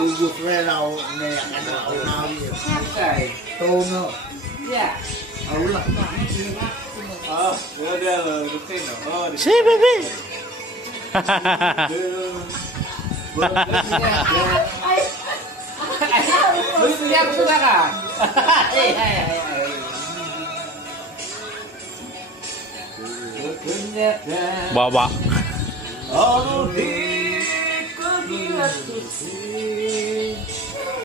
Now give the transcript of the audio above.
lubos rin ako na unawi. Okay. Tono. Yeah. Aula. Oh, dia Rufino. Oh, Si, baby. Lihat sudah kah? Baba. Oh, di kau